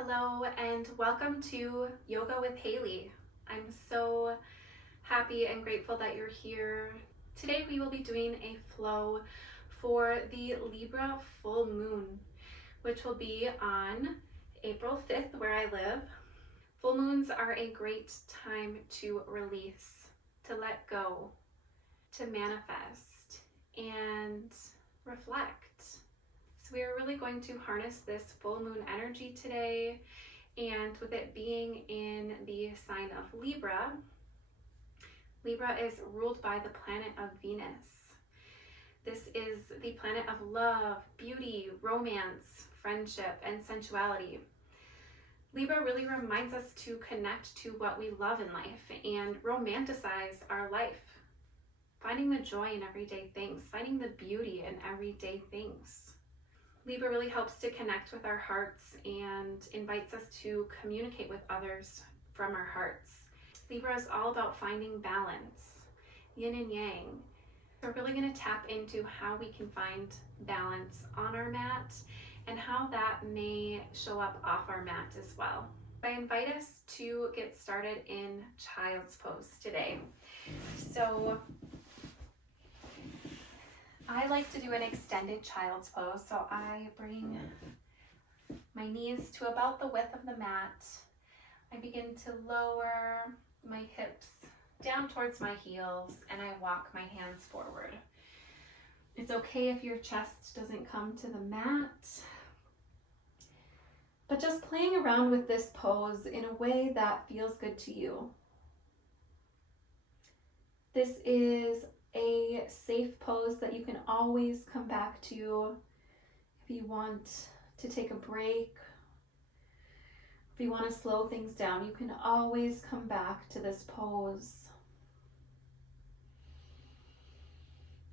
Hello and welcome to Yoga with Haley. I'm so happy and grateful that you're here. Today we will be doing a flow for the Libra full moon, which will be on April 5th where I live. Full moons are a great time to release, to let go, to manifest, and reflect. So we are really going to harness this full moon energy today, and with it being in the sign of Libra, Libra is ruled by the planet of Venus. This is the planet of love, beauty, romance, friendship, and sensuality. Libra really reminds us to connect to what we love in life and romanticize our life, finding the joy in everyday things, finding the beauty in everyday things. Libra really helps to connect with our hearts and invites us to communicate with others from our hearts. Libra is all about finding balance, yin and yang. We're really going to tap into how we can find balance on our mat and how that may show up off our mat as well. I invite us to get started in child's pose today. So I like to do an extended child's pose, so I bring my knees to about the width of the mat. I begin to lower my hips down towards my heels, and I walk my hands forward. It's okay if your chest doesn't come to the mat, but just playing around with this pose in a way that feels good to you. This is a safe pose that you can always come back to if you want to take a break. If you want to slow things down, you can always come back to this pose.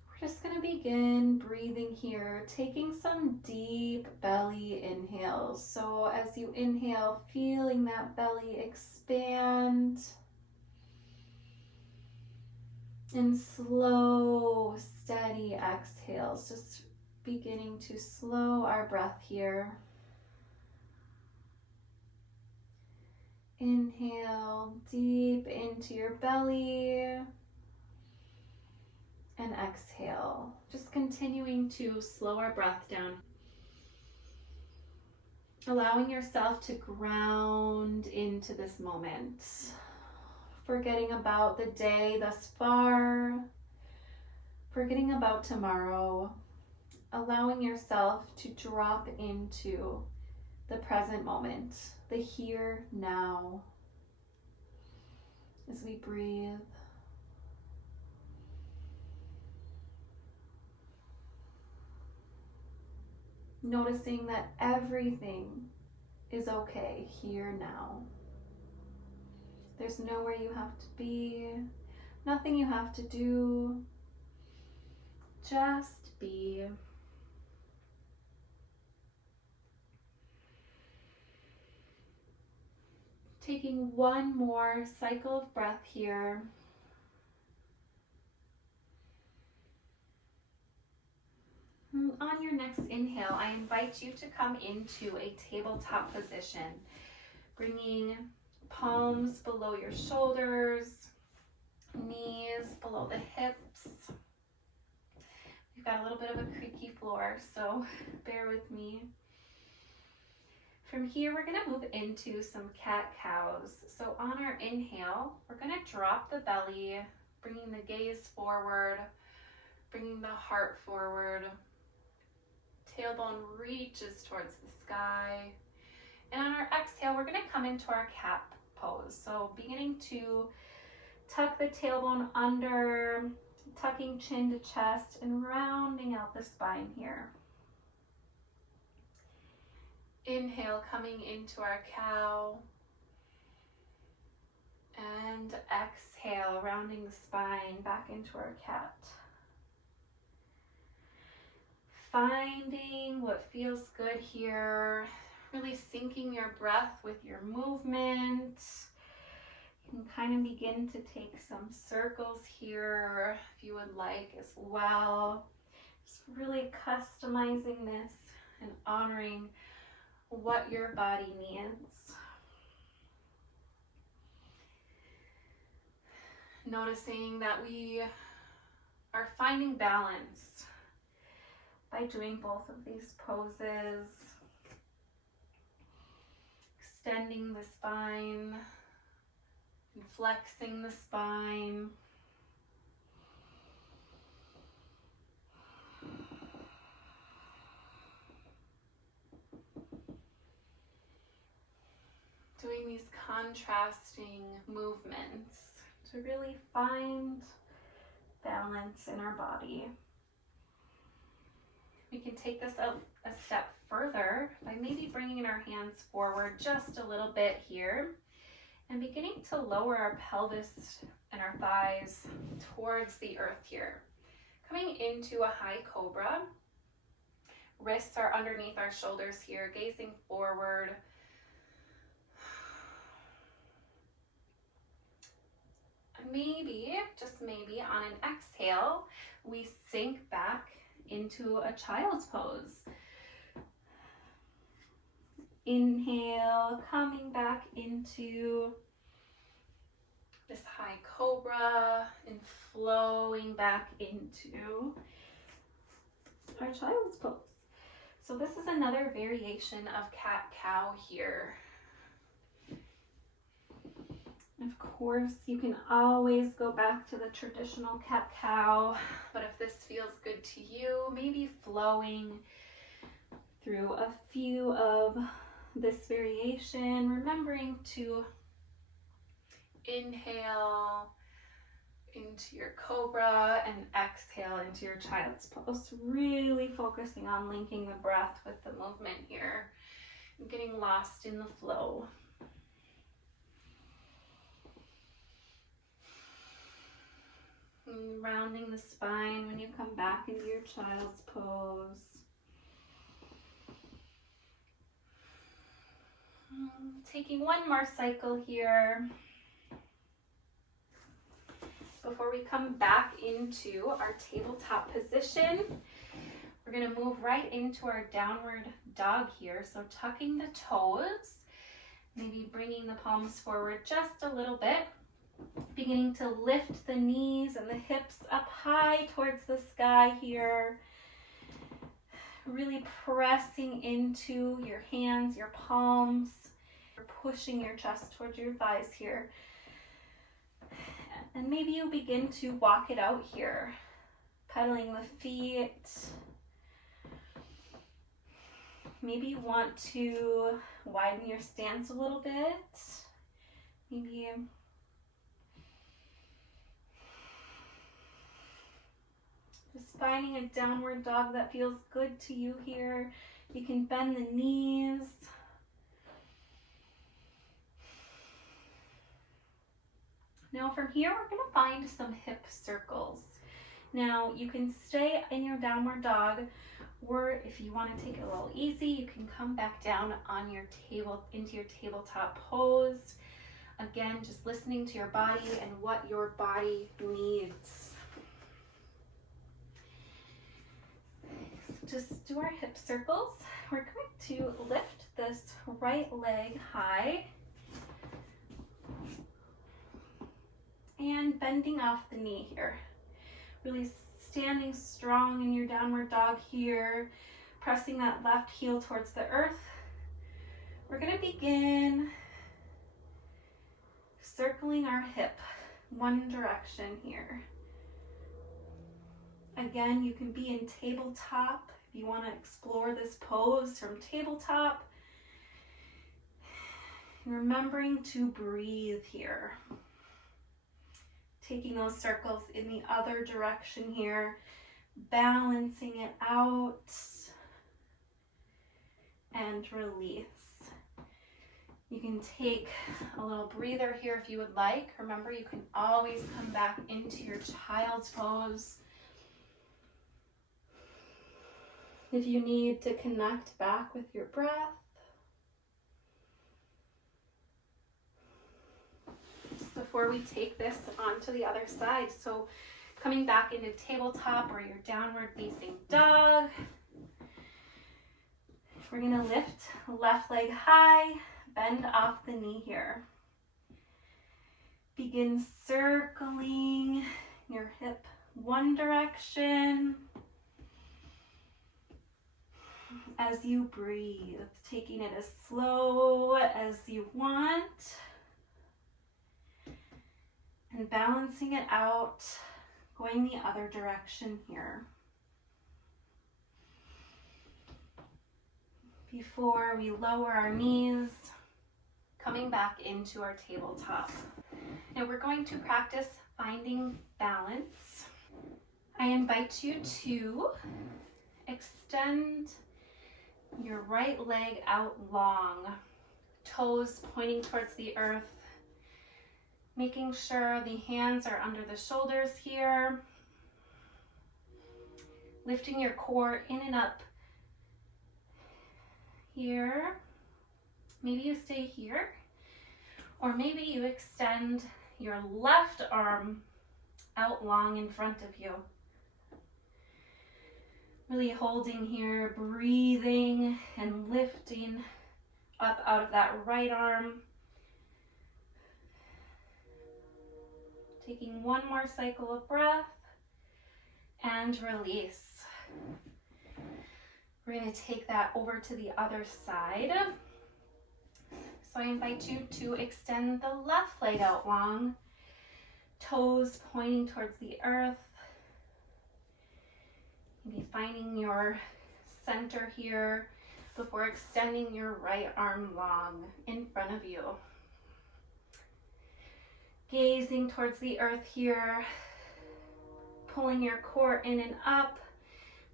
We're just going to begin breathing here, taking some deep belly inhales. So as you inhale, feeling that belly expand. And slow, steady exhales, just beginning to slow our breath here. Inhale deep into your belly and exhale. Just continuing to slow our breath down. Allowing yourself to ground into this moment. Forgetting about the day thus far, forgetting about tomorrow, allowing yourself to drop into the present moment, the here, now, as we breathe. Noticing that everything is okay here now. There's nowhere you have to be, nothing you have to do, just be. Taking one more cycle of breath here. On your next inhale, I invite you to come into a tabletop position, bringing palms below your shoulders, knees below the hips. We've got a little bit of a creaky floor, so bear with me. From here, we're going to move into some cat-cows. So on our inhale, we're going to drop the belly, bringing the gaze forward, bringing the heart forward. Tailbone reaches towards the sky. And on our exhale, we're going to come into our cat pose. So beginning to tuck the tailbone under, tucking chin to chest, and rounding out the spine here. Inhale, coming into our cow. And exhale, rounding the spine back into our cat. Finding what feels good here. Really syncing your breath with your movement. You can kind of begin to take some circles here if you would like as well. Just really customizing this and honoring what your body needs. Noticing that we are finding balance by doing both of these poses. Extending the spine and flexing the spine. Doing these contrasting movements to really find balance in our body. We can take this a step further by maybe bringing our hands forward just a little bit here and beginning to lower our pelvis and our thighs towards the earth here. Coming into a high cobra. Wrists are underneath our shoulders here, gazing forward. Maybe, just maybe, on an exhale, we sink back into a child's pose. Inhale, coming back into this high cobra and flowing back into our child's pose. So this is another variation of cat-cow here. Of course, you can always go back to the traditional cat-cow, but if this feels good to you, maybe flowing through a few of this variation, remembering to inhale into your cobra and exhale into your child's pose, really focusing on linking the breath with the movement here, and getting lost in the flow. And rounding the spine when you come back into your child's pose. Taking one more cycle here before we come back into our tabletop position. We're going to move right into our downward dog here. So tucking the toes, maybe bringing the palms forward just a little bit. Beginning to lift the knees and the hips up high towards the sky here. Really pressing into your hands, your palms. You're pushing your chest towards your thighs here. And maybe you begin to walk it out here. Pedaling the feet. Maybe you want to widen your stance a little bit. Maybe just finding a downward dog that feels good to you here. You can bend the knees. Now from here, we're going to find some hip circles. Now you can stay in your downward dog, or if you want to take it a little easy, you can come back down on your table, into your tabletop pose. Again, just listening to your body and what your body needs. Just do our hip circles. We're going to lift this right leg high and bending off the knee here. Really standing strong in your downward dog here, pressing that left heel towards the earth. We're going to begin circling our hip one direction here. Again, you can be in tabletop if you want to explore this pose from tabletop. Remembering to breathe here. Taking those circles in the other direction here, balancing it out and release. You can take a little breather here if you would like. Remember, you can always come back into your child's pose. If you need to connect back with your breath. Before we take this onto the other side. So coming back into tabletop or your downward facing dog. We're gonna lift left leg high, bend off the knee here. Begin circling your hip one direction as you breathe, taking it as slow as you want and balancing it out, going the other direction here. Before we lower our knees, coming back into our tabletop. Now we're going to practice finding balance. I invite you to extend your right leg out long, toes pointing towards the earth, making sure the hands are under the shoulders here, lifting your core in and up here. Maybe you stay here, or maybe you extend your left arm out long in front of you. Really holding here, breathing and lifting up out of that right arm. Taking one more cycle of breath and release. We're going to take that over to the other side. So I invite you to extend the left leg out long, toes pointing towards the earth. Maybe finding your center here before extending your right arm long in front of you. Gazing towards the earth here, pulling your core in and up,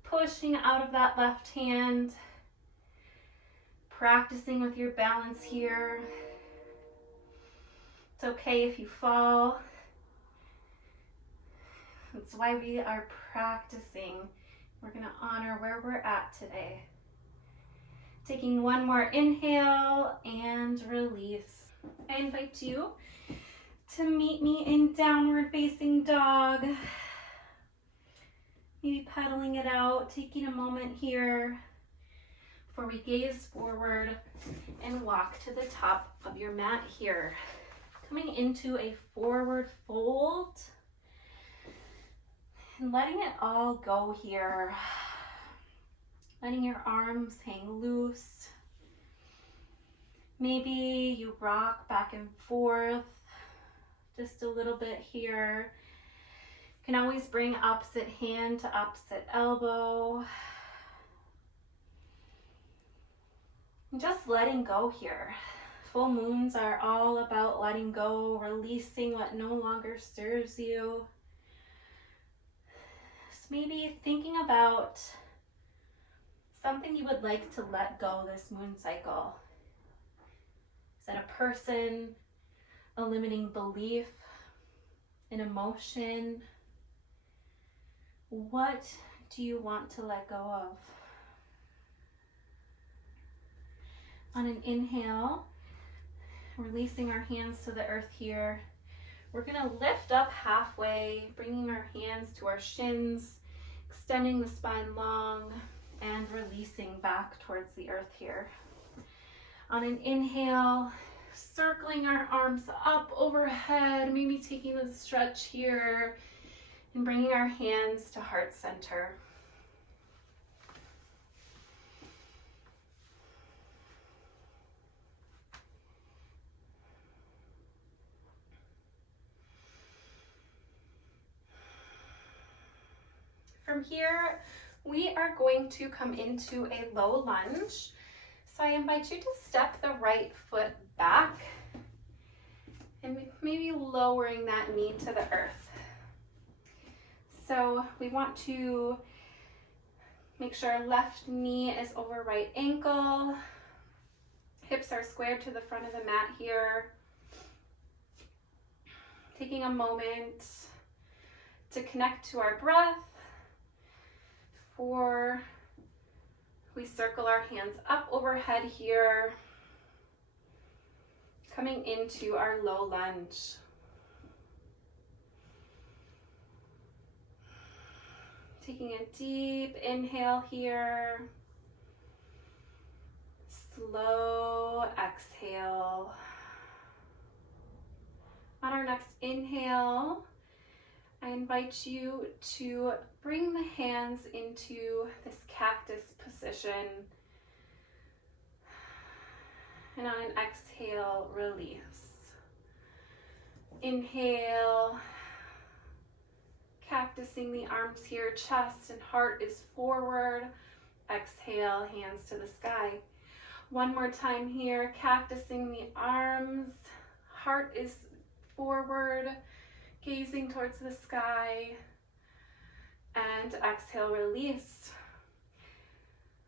pushing out of that left hand, practicing with your balance here. It's okay if you fall. That's why we are practicing. We're going to honor where we're at today. Taking one more inhale and release. I invite you to meet me in downward facing dog. Maybe pedaling it out, taking a moment here before we gaze forward and walk to the top of your mat here. Coming into a forward fold and letting it all go here. Letting your arms hang loose. Maybe you rock back and forth just a little bit here. You can always bring opposite hand to opposite elbow. And just letting go here. Full moons are all about letting go, releasing what no longer serves you. So maybe thinking about something you would like to let go this moon cycle. Is that a person, a limiting belief, an emotion? What do you want to let go of? On an inhale, releasing our hands to the earth here, we're going to lift up halfway, bringing our hands to our shins, extending the spine long, and releasing back towards the earth here. On an inhale, circling our arms up overhead, maybe taking a stretch here, and bringing our hands to heart center. From here, we are going to come into a low lunge. So I invite you to step the right foot back and maybe lowering that knee to the earth. So we want to make sure our left knee is over right ankle. Hips are squared to the front of the mat here. Taking a moment to connect to our breath before we circle our hands up overhead here, coming into our low lunge. Taking a deep inhale here, slow exhale. On our next inhale, I invite you to bring the hands into this cactus position. And on an exhale, release. Inhale, cactusing the arms here, chest and heart is forward. Exhale, hands to the sky. One more time here, cactusing the arms, heart is forward, gazing towards the sky. And exhale, release.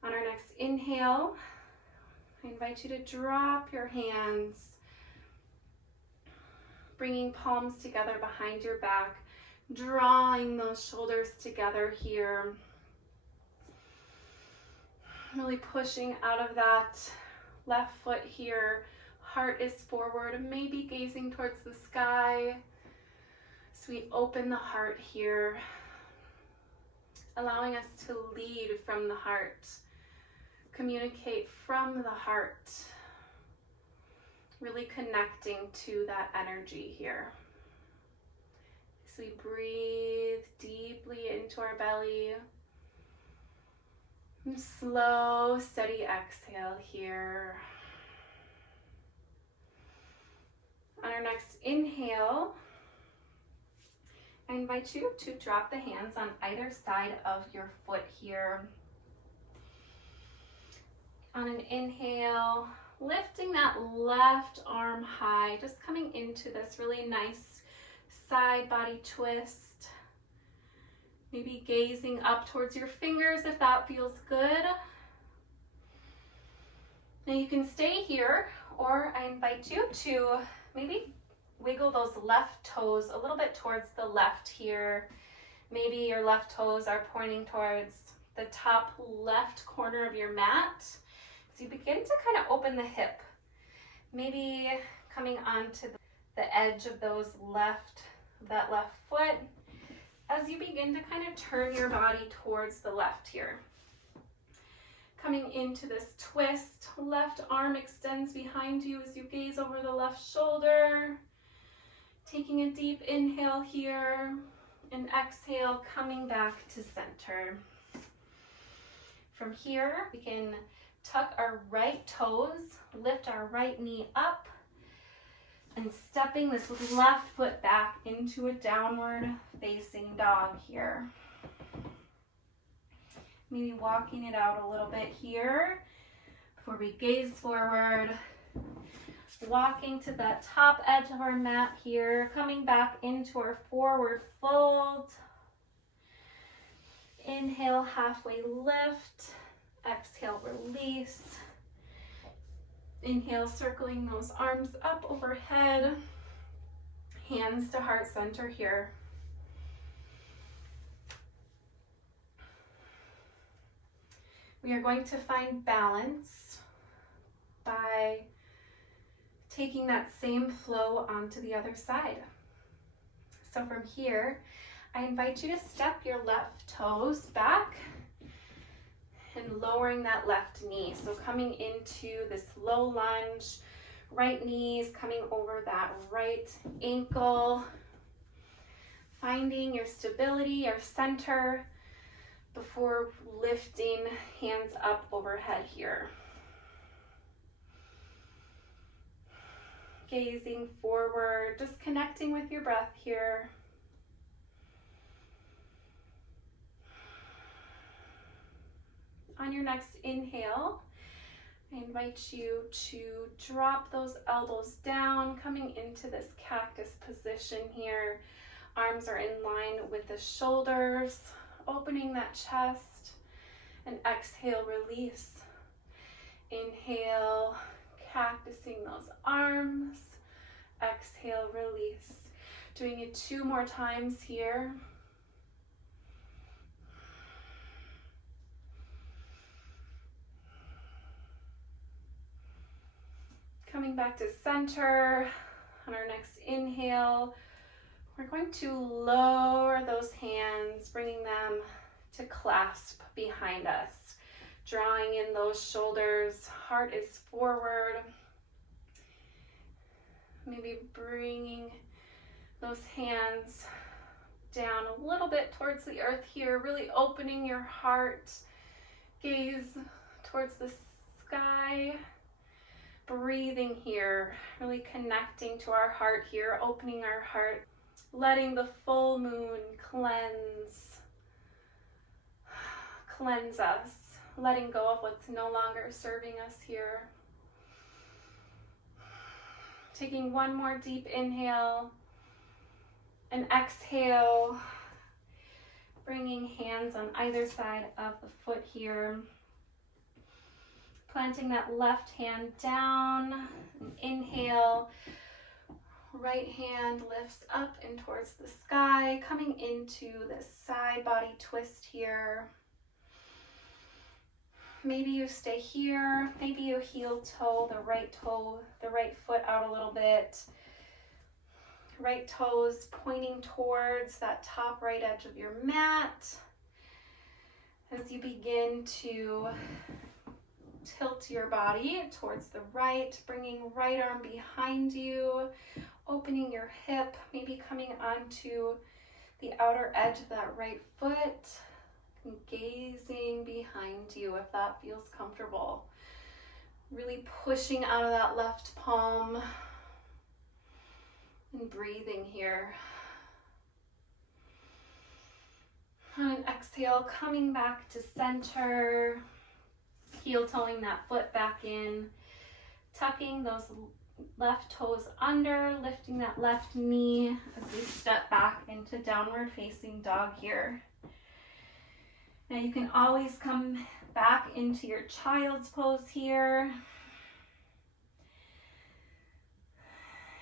On our next inhale, I invite you to drop your hands, bringing palms together behind your back, drawing those shoulders together here. Really pushing out of that left foot here. Heart is forward, maybe gazing towards the sky. So we open the heart here, allowing us to lead from the heart, communicate from the heart, really connecting to that energy here. So we breathe deeply into our belly. And slow, steady exhale here. On our next inhale, I invite you to drop the hands on either side of your foot here. On an inhale, lifting that left arm high, just coming into this really nice side body twist. Maybe gazing up towards your fingers if that feels good. Now you can stay here, or I invite you to maybe wiggle those left toes a little bit towards the left here. Maybe your left toes are pointing towards the top left corner of your mat. So you begin to kind of open the hip. Maybe coming onto the edge of that left foot as you begin to kind of turn your body towards the left here. Coming into this twist, left arm extends behind you as you gaze over the left shoulder. Taking a deep inhale here, and exhale, coming back to center. From here, we can tuck our right toes, lift our right knee up, and stepping this left foot back into a downward facing dog here. Maybe walking it out a little bit here before we gaze forward. Walking to that top edge of our mat here, coming back into our forward fold. Inhale, halfway lift. Exhale, release. Inhale, circling those arms up overhead. Hands to heart center here. We are going to find balance by taking that same flow onto the other side. So from here, I invite you to step your left toes back and lowering that left knee. So coming into this low lunge, right knees coming over that right ankle, finding your stability, your center, before lifting hands up overhead here. Gazing forward, just connecting with your breath here. On your next inhale, I invite you to drop those elbows down, coming into this cactus position here. Arms are in line with the shoulders, opening that chest, and exhale, release. Inhale, cactusing those arms. Exhale, release. Doing it 2 more times here. Coming back to center. On our next inhale, we're going to lower those hands, bringing them to clasp behind us. drawing in those shoulders. Heart is forward. Maybe bringing those hands down a little bit towards the earth here, really opening your heart. Gaze towards the sky. Breathing here, really connecting to our heart here, opening our heart, letting the full moon cleanse us, letting go of what's no longer serving us here. Taking one more deep inhale and exhale, bringing hands on either side of the foot here. Planting that left hand down, inhale, right hand lifts up and towards the sky, coming into this side body twist here. Maybe you stay here, maybe you heel toe, the right foot out a little bit. Right toes pointing towards that top right edge of your mat. As you begin to tilt your body towards the right, bringing right arm behind you, opening your hip, maybe coming onto the outer edge of that right foot, and gazing behind you if that feels comfortable. Really pushing out of that left palm and breathing here. And exhale, coming back to center. Heel toeing that foot back in, tucking those left toes under, lifting that left knee as we step back into downward facing dog here. Now you can always come back into your child's pose here.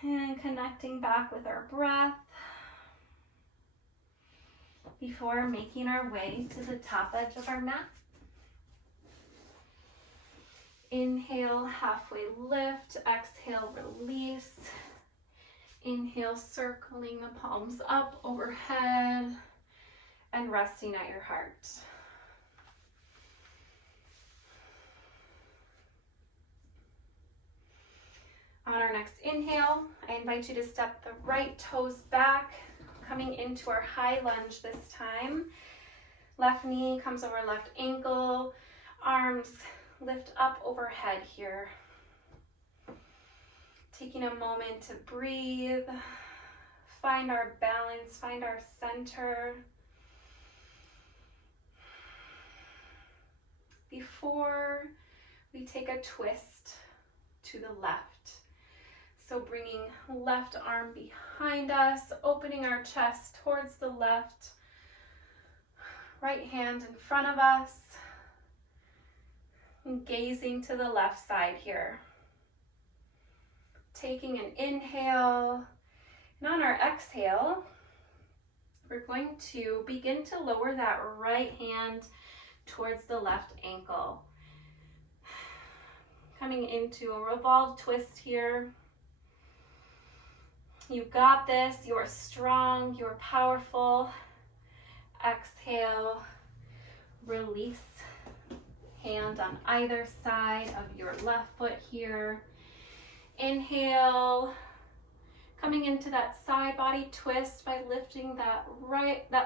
And connecting back with our breath before making our way to the top edge of our mat. Inhale, halfway lift, exhale, release. Inhale, circling the palms up overhead and resting at your heart. On our next inhale, I invite you to step the right toes back, coming into our high lunge this time. Left knee comes over left ankle, arms lift up overhead here. Taking a moment to breathe, find our balance, find our center. Before we take a twist to the left. So bringing left arm behind us, opening our chest towards the left, right hand in front of us, and gazing to the left side here. Taking an inhale, and on our exhale, we're going to begin to lower that right hand towards the left ankle. Coming into a revolved twist here. You got this, you're strong, you're powerful. Exhale, release. Hand on either side of your left foot here. Inhale, coming into that side body twist by lifting that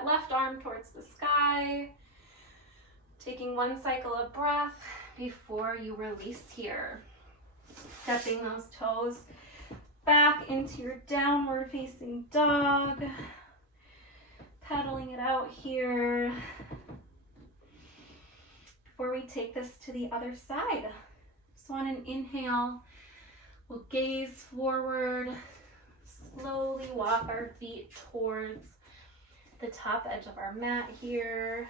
left arm towards the sky. Taking one cycle of breath before you release here. Stepping those toes back into your downward facing dog. Pedaling it out here. Before we take this to the other side. So on an inhale, we'll gaze forward, slowly walk our feet towards the top edge of our mat here.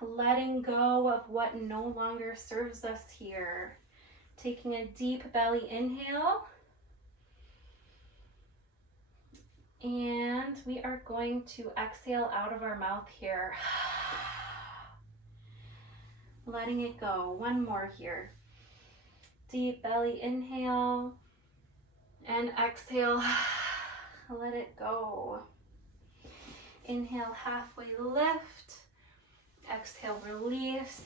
Letting go of what no longer serves us here. Taking a deep belly inhale. And we are going to exhale out of our mouth here. Letting it go. One more here. Deep belly inhale and exhale. Let it go. Inhale, halfway lift. Exhale, release.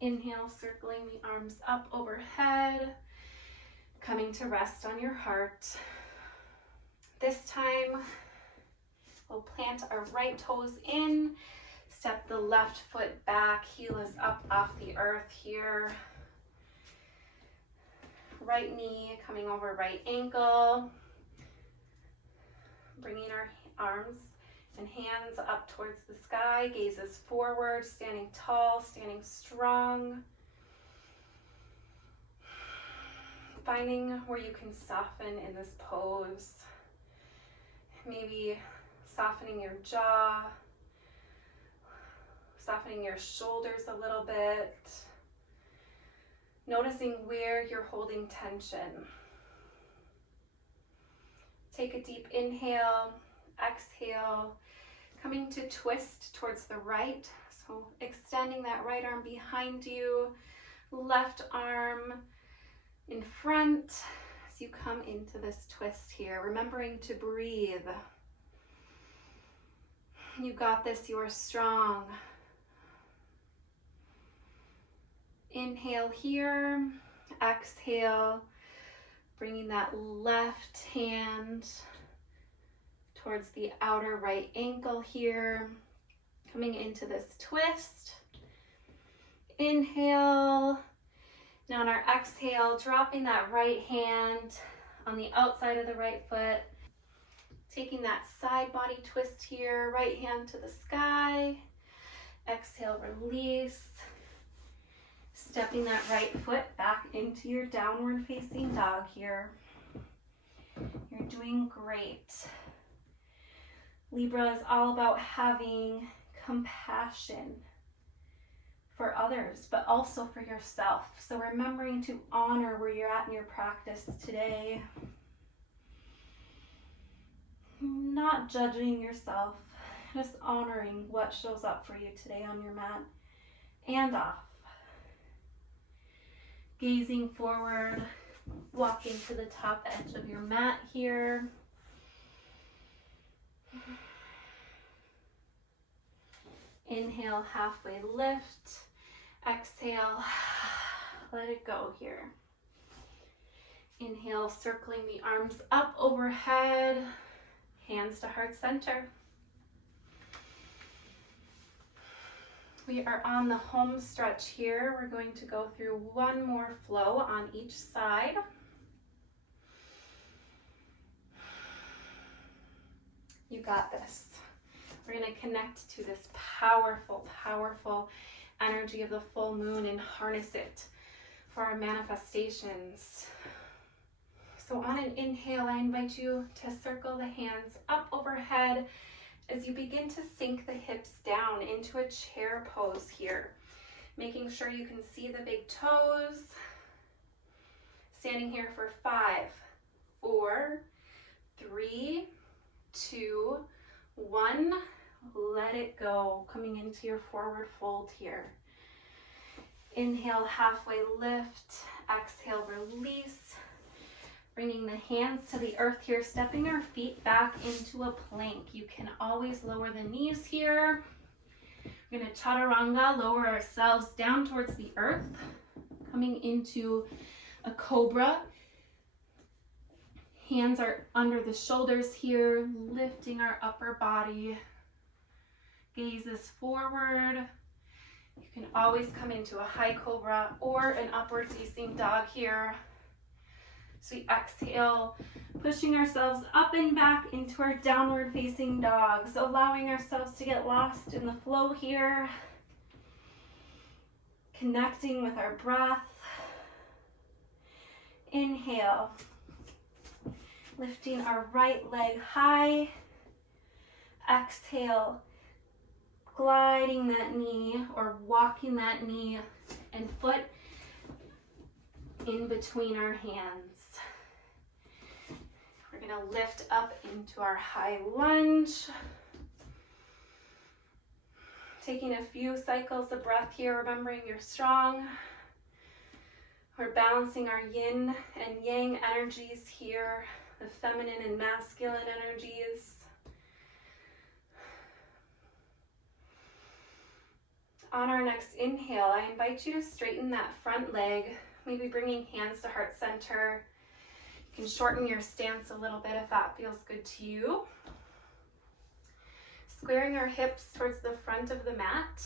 Inhale, circling the arms up overhead, coming to rest on your heart. This time, we'll plant our right toes in, step the left foot back, heel is up off the earth here. Right knee coming over right ankle, bringing our arms and hands up towards the sky, gazes forward, standing tall, standing strong. Finding where you can soften in this pose. Maybe softening your jaw, softening your shoulders a little bit. Noticing where you're holding tension. Take a deep inhale, exhale, coming to twist towards the right. So extending that right arm behind you, left arm in front as you come into this twist here. Remembering to breathe. You got this, you are strong. Inhale here, exhale, bringing that left hand towards the outer right ankle here, coming into this twist. Inhale. Now on our exhale, dropping that right hand on the outside of the right foot, taking that side body twist here, right hand to the sky. Exhale, release. Stepping that right foot back into your downward facing dog here. You're doing great. Libra is all about having compassion for others, but also for yourself. So remembering to honor where you're at in your practice today. Not judging yourself, just honoring what shows up for you today on your mat and off. Gazing forward, walking to the top edge of your mat here. Inhale, halfway lift. Exhale, let it go here. Inhale, circling the arms up overhead, hands to heart center. We are on the home stretch here. We're going to go through one more flow on each side. You got this. We're going to connect to this powerful, powerful energy of the full moon and harness it for our manifestations. So on an inhale, I invite you to circle the hands up overhead as you begin to sink the hips down into a chair pose here. Making sure you can see the big toes. Standing here for 5, 4, 3, 2, 1. Let it go. Coming into your forward fold here. Inhale, halfway lift. Exhale, release. Bringing the hands to the earth here, stepping our feet back into a plank. You can always lower the knees here. We're going to chaturanga, lower ourselves down towards the earth, coming into a cobra. Hands are under the shoulders here, lifting our upper body. Gazes forward. You can always come into a high cobra or an upward facing dog here. So we exhale, pushing ourselves up and back into our downward facing dog. So allowing ourselves to get lost in the flow here. Connecting with our breath. Inhale. Lifting our right leg high. Exhale. Gliding that knee or walking that knee and foot in between our hands. We're going to lift up into our high lunge. Taking a few cycles of breath here, remembering you're strong. We're balancing our yin and yang energies here, the feminine and masculine energies. On our next inhale, I invite you to straighten that front leg, maybe bringing hands to heart center. You can shorten your stance a little bit if that feels good to you. Squaring our hips towards the front of the mat.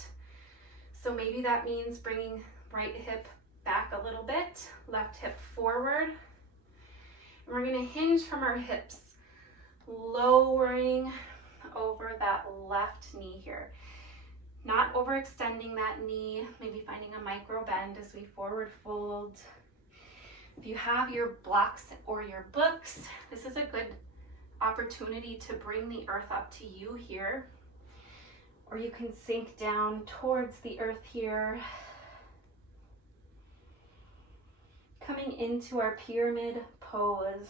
So maybe that means bringing right hip back a little bit, left hip forward. And we're going to hinge from our hips, lowering over that left knee here. Not overextending that knee, maybe finding a micro bend as we forward fold. If you have your blocks or your books, this is a good opportunity to bring the earth up to you here. Or you can sink down towards the earth here. Coming into our pyramid pose.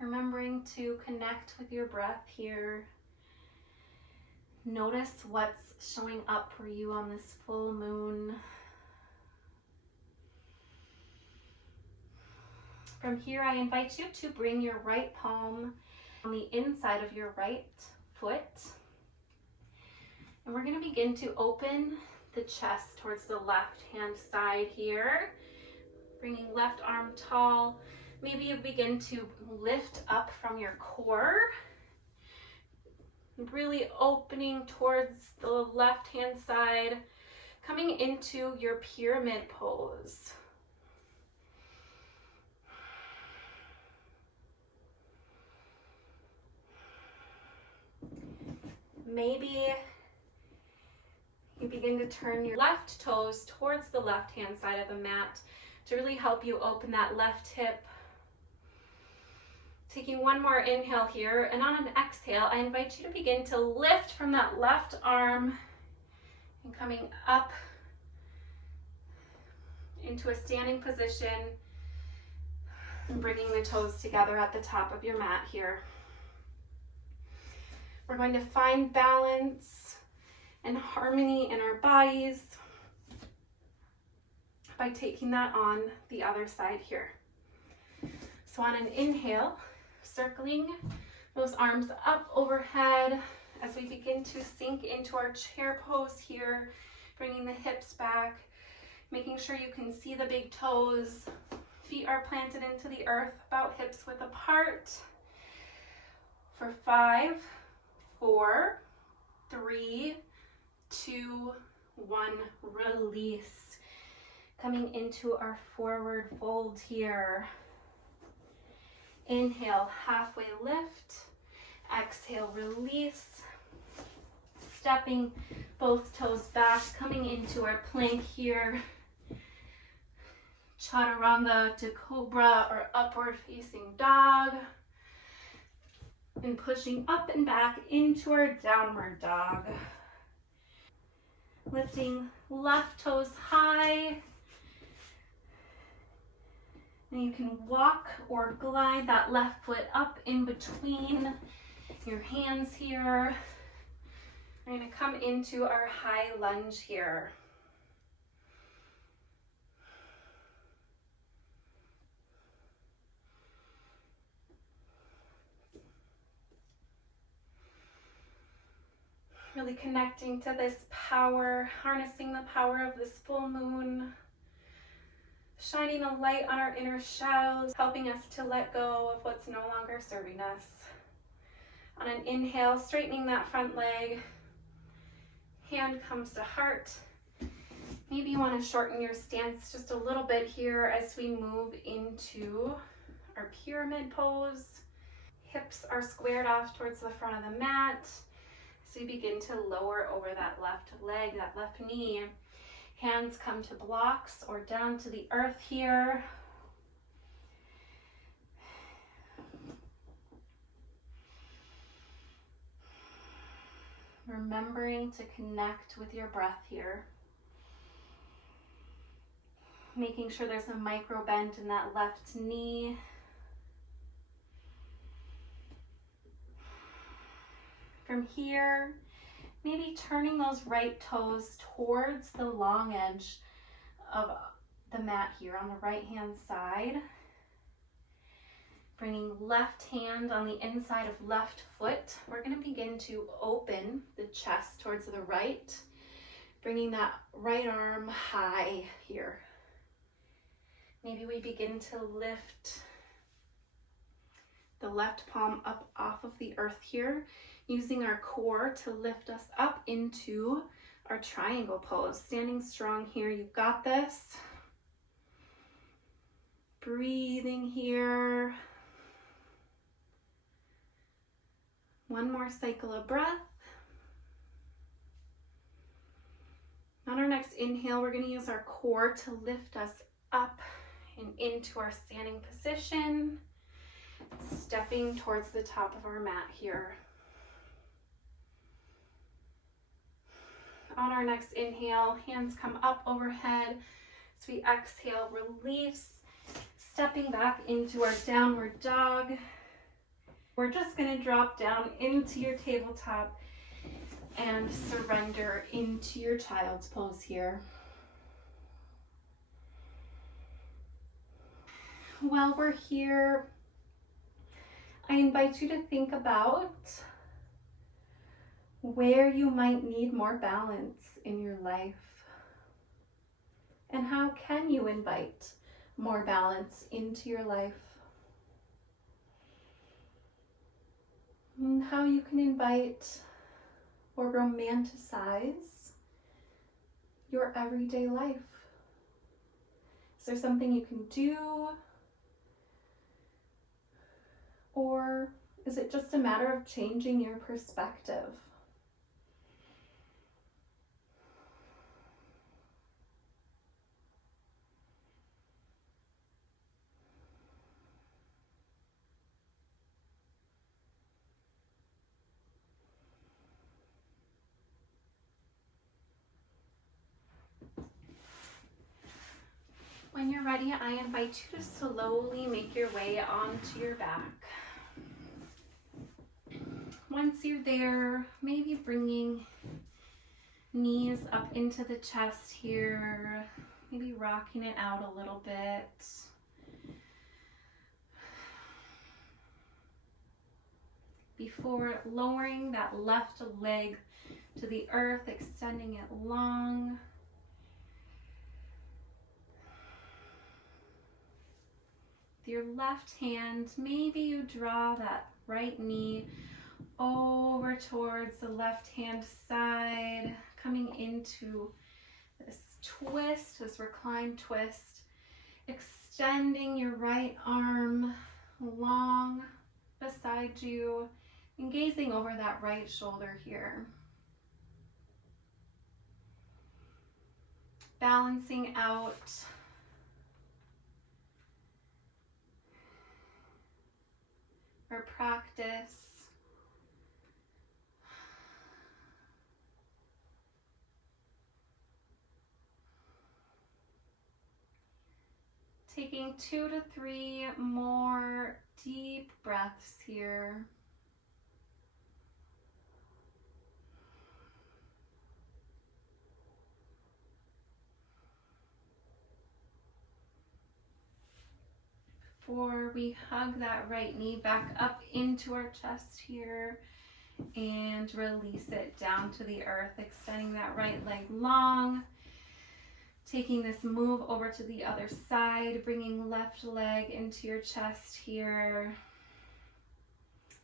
Remembering to connect with your breath here. Notice what's showing up for you on this full moon. From here, I invite you to bring your right palm on the inside of your right foot. And we're going to begin to open the chest towards the left hand side here. Bringing left arm tall. Maybe you begin to lift up from your core. Really opening towards the left hand side. Coming into your pyramid pose. Maybe you begin to turn your left toes towards the left hand side of the mat to really help you open that left hip. Taking one more inhale here, and on an exhale, I invite you to begin to lift from that left arm and coming up into a standing position and bringing the toes together at the top of your mat here. We're going to find balance and harmony in our bodies by taking that on the other side here. So on an inhale, circling those arms up overhead as we begin to sink into our chair pose here, bringing the hips back, making sure you can see the big toes. Feet are planted into the earth, about hips width apart. For 5, 4, 3, 2, 1, release. Coming into our forward fold here. Inhale, halfway lift. Exhale, release. Stepping both toes back, coming into our plank here. Chaturanga to cobra or upward facing dog. And pushing up and back into our downward dog. Lifting left toes high. And you can walk or glide that left foot up in between your hands here. We're going to come into our high lunge here. Really connecting to this power, harnessing the power of this full moon, shining a light on our inner shadows, helping us to let go of what's no longer serving us. On an inhale, straightening that front leg, hand comes to heart. Maybe you want to shorten your stance just a little bit here as we move into our pyramid pose. Hips are squared off towards the front of the mat. So we begin to lower over that left leg, that left knee. Hands come to blocks or down to the earth here. Remembering to connect with your breath here. Making sure there's a micro bend in that left knee. From here, maybe turning those right toes towards the long edge of the mat here on the right hand side. Bringing left hand on the inside of left foot. We're going to begin to open the chest towards the right, bringing that right arm high here. Maybe we begin to lift the left palm up off of the earth here, using our core to lift us up into our triangle pose. Standing strong here, you've got this. Breathing here. One more cycle of breath. On our next inhale, we're going to use our core to lift us up and into our standing position, stepping towards the top of our mat here. On our next inhale, hands come up overhead. As we exhale, release, stepping back into our downward dog. We're just going to drop down into your tabletop and surrender into your child's pose here. While we're here, I invite you to think about where you might need more balance in your life, and how can you invite more balance into your life, and how you can invite or romanticize your everyday life. Is there something you can do? Or is it just a matter of changing your perspective? When you're ready, I invite you to slowly make your way onto your back. Once you're there, maybe bringing knees up into the chest here, maybe rocking it out a little bit. Before lowering that left leg to the earth, extending it long. With your left hand, maybe you draw that right knee over towards the left hand side, coming into this twist, this reclined twist, extending your right arm long beside you and gazing over that right shoulder here. Balancing out our practice. Taking 2 to 3 more deep breaths here. Before we hug that right knee back up into our chest here and release it down to the earth, extending that right leg long. Taking this move over to the other side, bringing left leg into your chest here.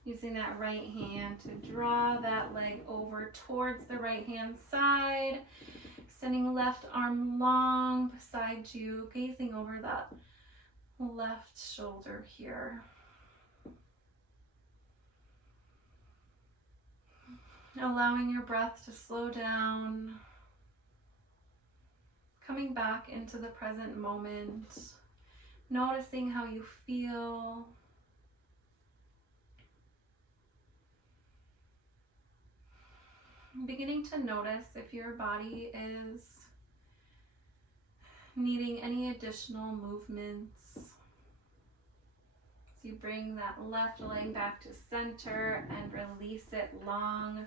Using that right hand to draw that leg over towards the right hand side. Extending left arm long beside you, gazing over that left shoulder here. Allowing your breath to slow down. Coming back into the present moment, noticing how you feel. Beginning to notice if your body is needing any additional movements. So you bring that left leg back to center and release it long.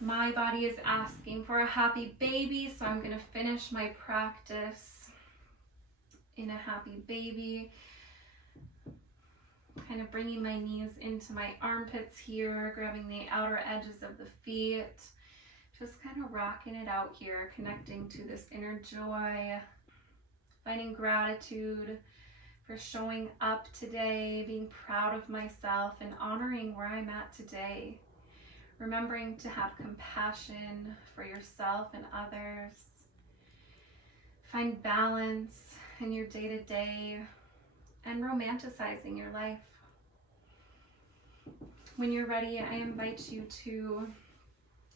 My body is asking for a happy baby, so I'm going to finish my practice in a happy baby. kind of bringing my knees into my armpits here, grabbing the outer edges of the feet, just kind of rocking it out here, connecting to this inner joy, finding gratitude for showing up today, being proud of myself and honoring where I'm at today. Remembering to have compassion for yourself and others. Find balance in your day-to-day and romanticizing your life. When you're ready, I invite you to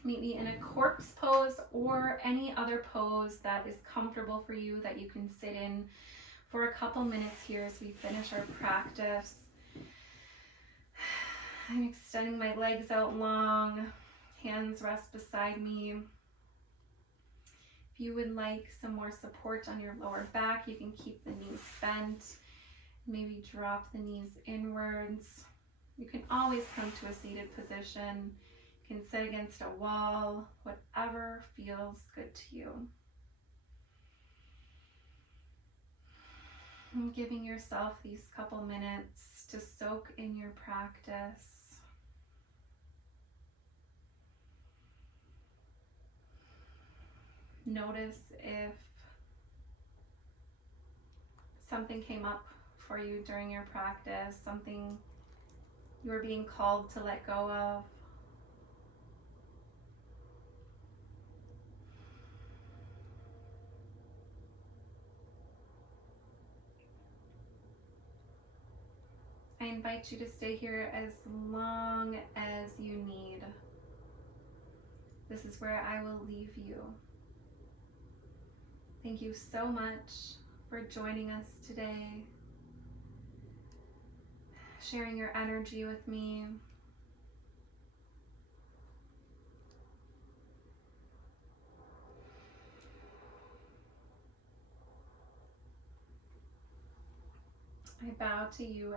meet me in a corpse pose or any other pose that is comfortable for you that you can sit in for a couple minutes here as we finish our practice. I'm extending my legs out long, hands rest beside me. If you would like some more support on your lower back, you can keep the knees bent, maybe drop the knees inwards. You can always come to a seated position. You can sit against a wall, whatever feels good to you. And giving yourself these couple minutes to soak in your practice. Notice if something came up for you during your practice, something you were being called to let go of. I invite you to stay here as long as you need. This is where I will leave you. Thank you so much for joining us today, sharing your energy with me. I bow to you